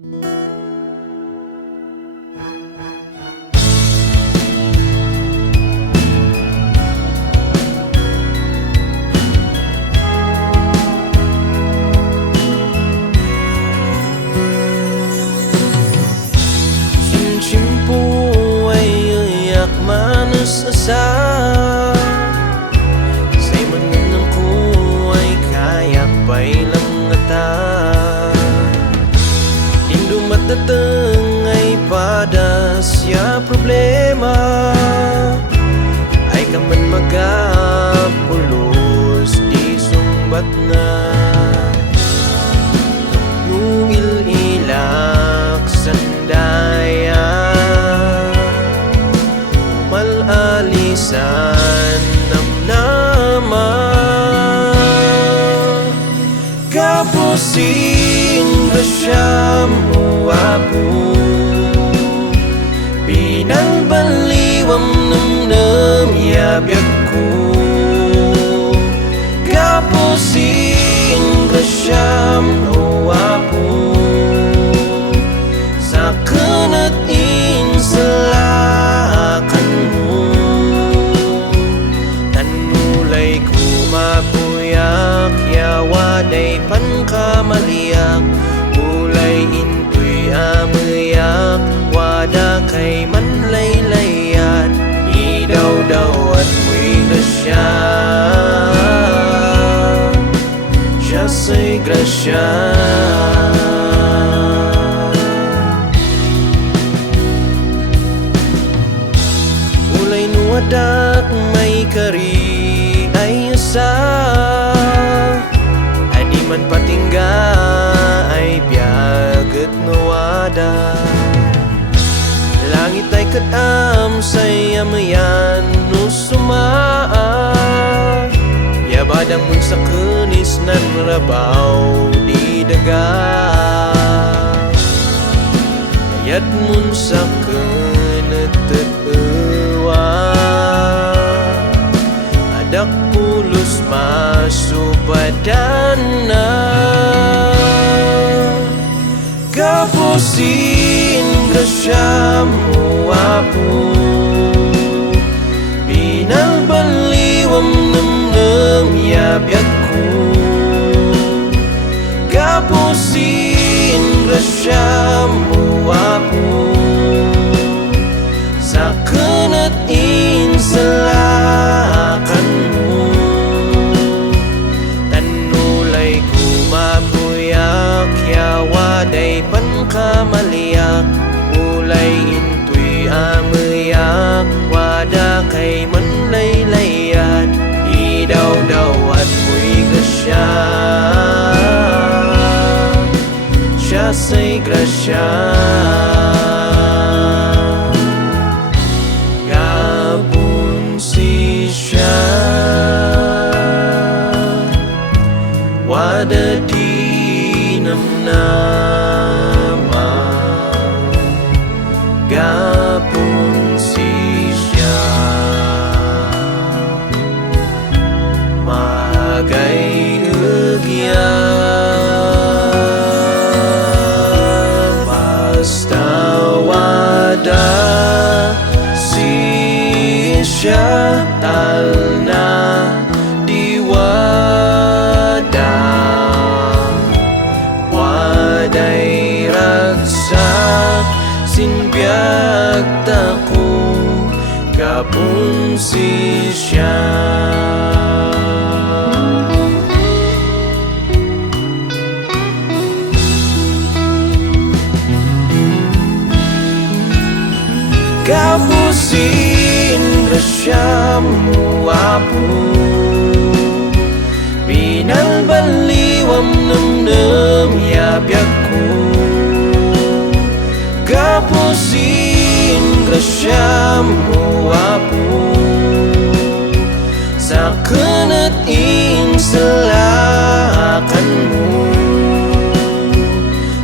Simsimpo ay iyak manos asa say manunang ko ay kaya pailang ngata Indumat datang ay padas ya problema ay kaman magapulos di sumbat na Nuil ilak sandaya Malalisan namnama Kapusin bersyamu apu Pinangbaliwam nem ya biakku Kapusin bersyamu apu Sakenat inselakanmu Dan mulai ku mapuyak ya wadai pan kamaliak Mulai intui amayak wada kay man laylayan Idaw-dawat mo'y grasya Siya sa'y grasya Wadak may kari ay asa Adi man patingga ay biyagat nawada Langit ay kadam say amayan no sumaa Yabadang mun sa kenis nan rabaw di daga Ayat mun sa kenetet Adak pulus masuk badana Kapusin grasyamu apu Binal baliwam nem ya biakku Kapusin grasyamu apu Sakenat inselakanmu Dan mulai ku mapuyak ya wadai pan kamaliak Mulai intui amayak wada kay man laylayan Idaw-dawat mo'y grasya Siya sa'y grasya Wada di nama Gapun sisya Magai egya Basta wada sisya talna Sinbiag taku kapun sisya Kapusin grasyamu apu Binal baliwam nem ya biakku Kapusin grasyamu apu Sakenat inselakanmu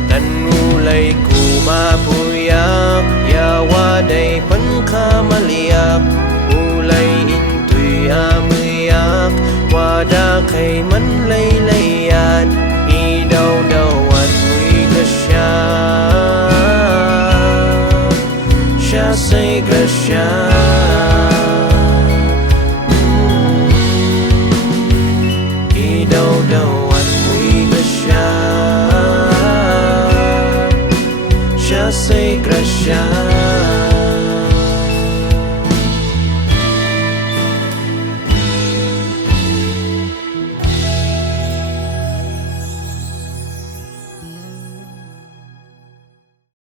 Dan mulai ku mapuyak ya wadai pan kamaliak Mulai intui amayak wada kay man laylayan Idaw-dawat mo'y grasya Diyos ay grasya